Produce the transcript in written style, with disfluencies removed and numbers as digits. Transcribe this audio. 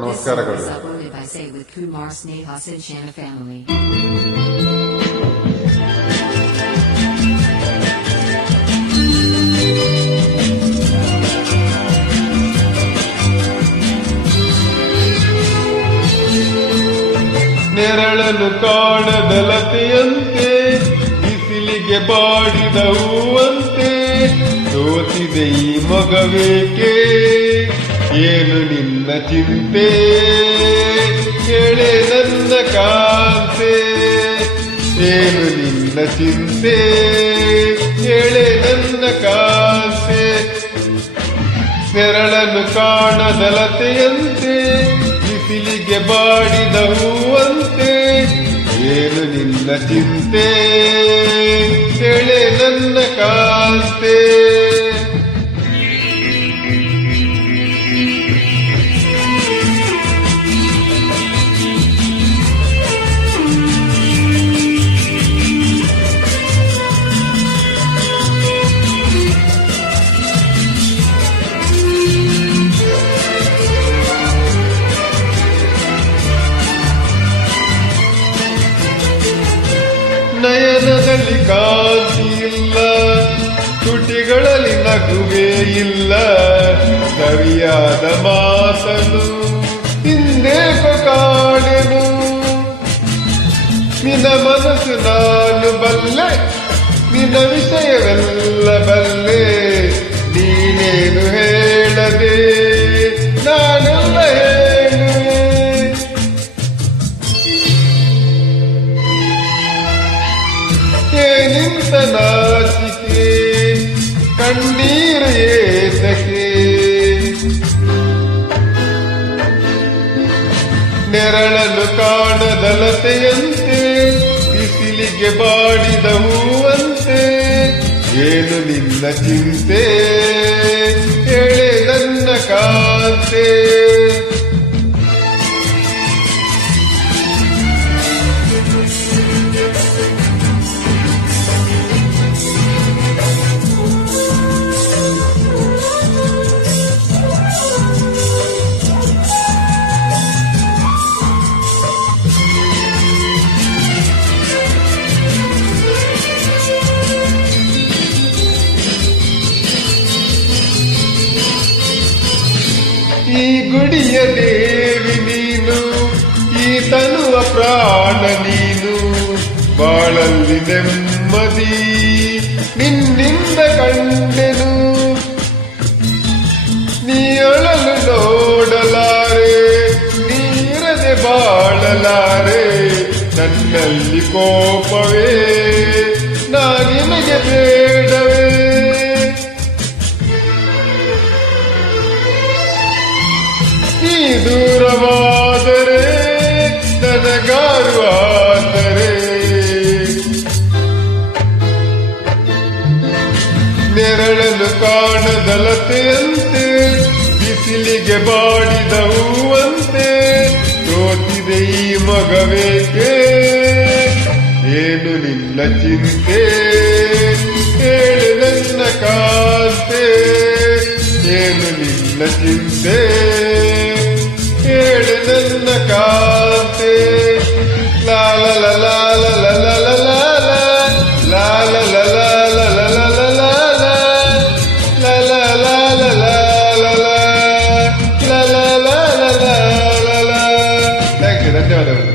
ನಮಸ್ಕಾರಗಳು. ನೆರಳನ್ನು ಕಾಣದಲತೆಯಂತೆ ಬಿಸಿಲಿಗೆ ಬಾಡಿದ ಹೂವಂತೆ ಸೋತಿದೆ ಈ ಮಗವೇಕೆ, ಏನು ನಿನ್ನ ಚಿಂತೆ ಹೇಳೆ ನನ್ನ ಕಾಂತೆ, ಏನು ನಿನ್ನ ಚಿಂತೆ ಹೇಳೆ ನನ್ನ ಕಾಂತೆ. ನೆರಳನ್ನು ಕಾಣದಲತೆಯಂತೆ ಬಿಸಿಲಿಗೆ ಬಾಡಿದ ಹೂವಂತೆ ಏನು ನಿನ್ನ ಚಿಂತೆ ಹೇಳೆ ನನ್ನ ಕಾಂತೆ. ನಯನದಲ್ಲಿ ಕಾಂತಿ ಇಲ್ಲ, ತುಟಿಗಳಲ್ಲಿ ನಗುವೇ ಇಲ್ಲ, ಸರಿಯಾದ ಮಾತನು ಹಿಂದೇಕೋ ಕಾಣೆನು. ನಿನ್ನ ಮನಸ್ಸು ನಾನು ಬಲ್ಲೆ, ನಿನ್ನ ವಿಷಯವೆಲ್ಲ ಬಲ್ಲೆ, ನೀನೇನು ಹೇಳದೆ ನಾನೆಲ್ಲ ಹೇಳುವೆ. ಏನಿಂತ ನಾಚಿಕೆ ಕಣ್ಣೀರು ಏತಕ್ಕೆ, ನೆರಳನ್ನು ಕಾಣದಲತೆಯಂತೆ ಬಿಸಿಲಿಗೆ ಬಾಡಿದ ಹೂವಂತೆ ಏನು ನಿನ್ನ ಚಿಂತೆ ಹೇಳೆ ನನ್ನ ಕಾಂತೆ. ಈ ಗುಡಿಯ ದೇವಿ ನೀನು, ಈ ತನುವ ಪ್ರಾಣ ನೀನು, ಬಾಳಲ್ಲಿ ನೆಮ್ಮದಿ ನಿನ್ನಿಂದ ಕಂಡೆನು. ನೀ ಅಳಲು ನೋಡಲಾರೆ, ನೀರದೆ ಬಾಳಲಾರೆ, ನನ್ನಲ್ಲಿ ಕೋಪವೇ ನಾನಿನಗೆ ಬೇಡವೇ. ನೀ ದೂರವಾದರೆ ನನಗಾರು ಆದರೆ, ನೆರಳನ್ನು ಕಾಣದಲತೆಯಂತೆ ಬಿಸಿಲಿಗೆ ಬಾಡಿದ ಹೂವಂತೆ ಸೋತಿದೆ ಈ ಮಗವೇಕೆ, ಏನು ನಿನ್ನ ಚಿಂತೆ ಹೇಳು ನನ್ನ ಕಾಂತೆ, ಏನು ನಿನ್ನ ಚಿಂತೆ ಹೇಳು ನನ್ನ ಕಾಂತೆ. ಲಾಲ ಲಾಲ ಲಾಲ ಲಾಲ ಲಾಲ ಲಾಲ ಲಾಲ ಲಾಲ ಲಾಲ ಲಾಲ ಲಾಲ ಲಾಲ. ಥ್ಯಾಂಕ್ ಯು, ಧನ್ಯವಾದಗಳು.